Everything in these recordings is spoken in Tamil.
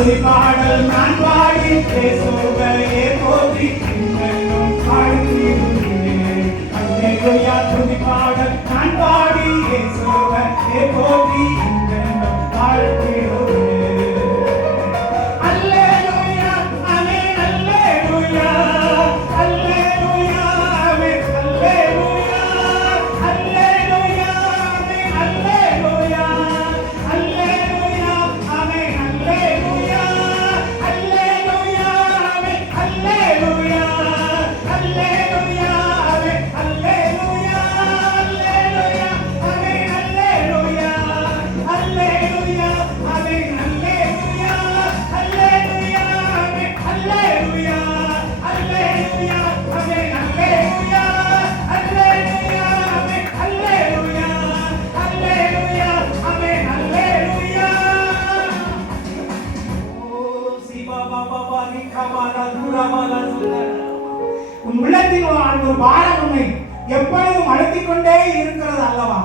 துதி பாடல் நான் பாடி இயேசுவையே போற்றி இன்னும் பாடுகிறேன். அல்லேலூயா துதி பாடல் நான் பாடி இயேசுவையே போற்றி இன்னும் பாடுகிறேன். அல்லேலூயா ஆமென் அல்லேலூயா அல்லேலூயா ஆமென் அல்லேலூயா அல்லேலூயா ஆமென் அல்லேலூயா அல்லேலூயா ஆமென் அல்லேலூயா அல்லேலூயா ஆமென் அல்லேலூயா அல்லேலூயா ஆமென் அல்லேலூயா அல்லேலூயா ஆமென் அல்லேலூயா அல்லேலூயா ஆமென் அல்லேலூயா அல்லேலூயா ஆமென் அல்லேலூயா அல்லேலூயா ஆமென் அல்லேலூயா அல்லேலூயா ஆமென் அல்லேலூயா அல்லேலூயா ஆமென் அல்லேலூயா. ஓ சிவா பாபா நிகமாலா துரமாலா சுந்தர. உன் உள்ளத்தில் ஒரு பாரம் உன்னை எப்பொழுதும் அழுத்திக் கொண்டே இருக்கிறது அல்லவா?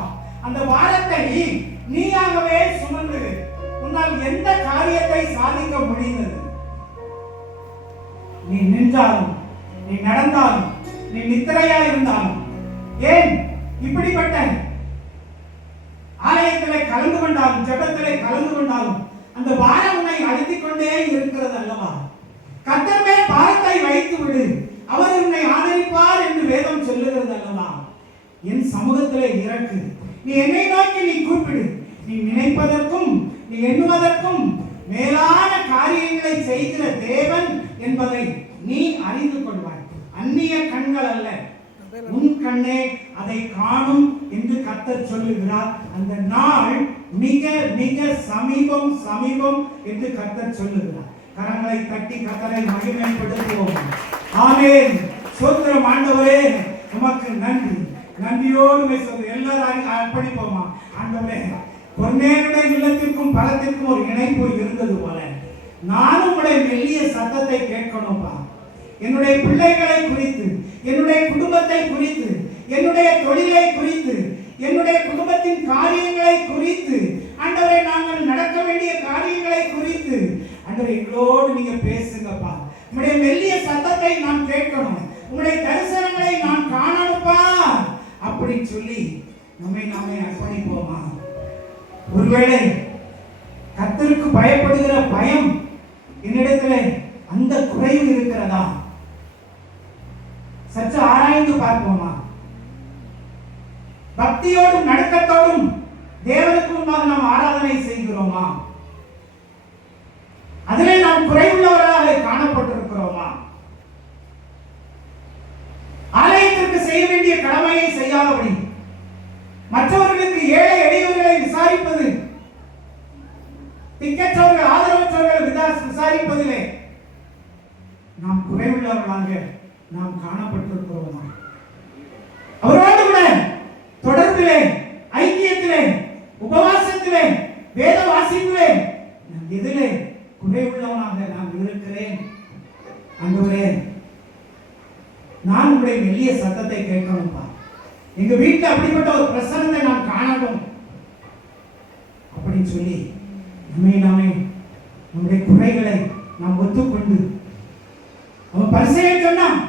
அந்த பாரத்தை நீயாகவே சுமந்து உன்னால் எந்த காரியத்தை சாதிக்க முடிந்தது? நீ நின்றாலும், நீ நடந்தாலும், நீ நித்திரையா இருந்தாலும், ஏன் இப்படிப்பட்ட ஆலயத்திலே கலந்து கொண்டாலும், ஜெபத்திலே கலந்து கொண்டாலும் அந்த பாரம் உன்னை அழுத்திக் கொண்டே இருக்கிறது அல்லவா? கர்த்தர் மேல் பாரத்தை வைத்து விடு, அவர் உன்னை ஆதரிப்பார் என்று வேதம் சொல்லுகிறது அல்லவா? என் சமூகத்திலே இறக்கு, நீ என்னை நோக்கி நீ கூப்பிடு. நீ நினைப்பதற்கும் நீ எண்ணுவதற்கும் மேலான காரியங்களை செய்கிற தேவன் என்பதை நீ அறிந்து கொள்வாய். அந்நிய கண்கள் அல்ல, உன் கண்ணே அதை காணும் என்று கர்த்தர் சொல்லுகிறார். அந்த நாள் மிக மிக சமீபம் சமீபம் என்று கர்த்தர் சொல்லுகிறார். கரங்களை தட்டி கர்த்தரை மகிமைப்படுத்துவோம். ஆமென். ஸ்தோத்திரம் ஆண்டவரே, உமக்கு நன்றி. நன்றியோடு எல்லாரும் அர்ப்பணிப்போமா? ஆண்டவரே, பொன்னேருடைய இல்லத்திற்கும் பலத்திற்கும் ஒரு இணைப்பு இருந்தது போல நானும் உடைய மெல்லிய சத்தத்தை கேட்கணும்பா. என்னுடைய பிள்ளைகளை குறித்து, என்னுடைய குடும்பத்தை குறித்து, என்னுடைய தொழிலை குறித்து, என்னுடைய குடும்பத்தின் காரியங்களை குறித்து, ஆண்டவரே நாங்கள் நடக்க வேண்டிய காரியங்களை குறித்து ஆண்டவரே எங்களோடு நீங்க பேசுங்கப்பா. உங்களுடைய மெல்லிய சத்தத்தை நான் கேட்கணும், உங்களுடைய தரிசனங்களை நான் காணணும்பா அப்படி சொல்லி நாமே அர்ப்பணிப்போமா? ஒருவேளை கர்த்தருக்கு பயப்படுகிற பயம் என்னிடத்திலே அந்த குறைவு இருக்கிறதா? சற்று ஆராய்ந்து பார்ப்போமா? பக்தியோடும் நடுக்கத்தோடும் தேவனுக்கு முன்பாக நாம் ஆராதனை செய்கிறோமா? அதிலே நாம் குறைவுள்ளவர்களாக காணப்பட்டிருக்கிறோமா? ஆலயத்திற்கு செய்ய வேண்டிய கடமையை செய்யாதபடி மற்றவர்களுக்கு ஏழை எளியவர்களை விசாரிப்பது, திக்கற்றவர்கள் ஆதரவற்றவர்கள் விசாரிப்பதிலே நாம் குறைவுள்ளவர்களாக நாம் காணப்பட்டிருக்கிறோமா? அவரோடு கூட தொடர்பிலே, ஐக்கியத்திலே, உபவாசத்திலே, வேத வாசிப்பிலே நான் எதிலே குறைவுள்ளவனாக நான் இருக்கிறேன்? ஆண்டவரே, நான் உங்களுடைய மெல்லிய சத்தத்தை கேட்கணும்பா. எங்க வீட்டில் அப்படிப்பட்ட ஒரு பிரசன்னத்தை நான் காணணும் அப்படின்னு சொல்லி நாமே நம்முடைய குறைகளை நாம் ஒத்துக்கொண்டு, அவன் பரிசேயன் சொன்னான்,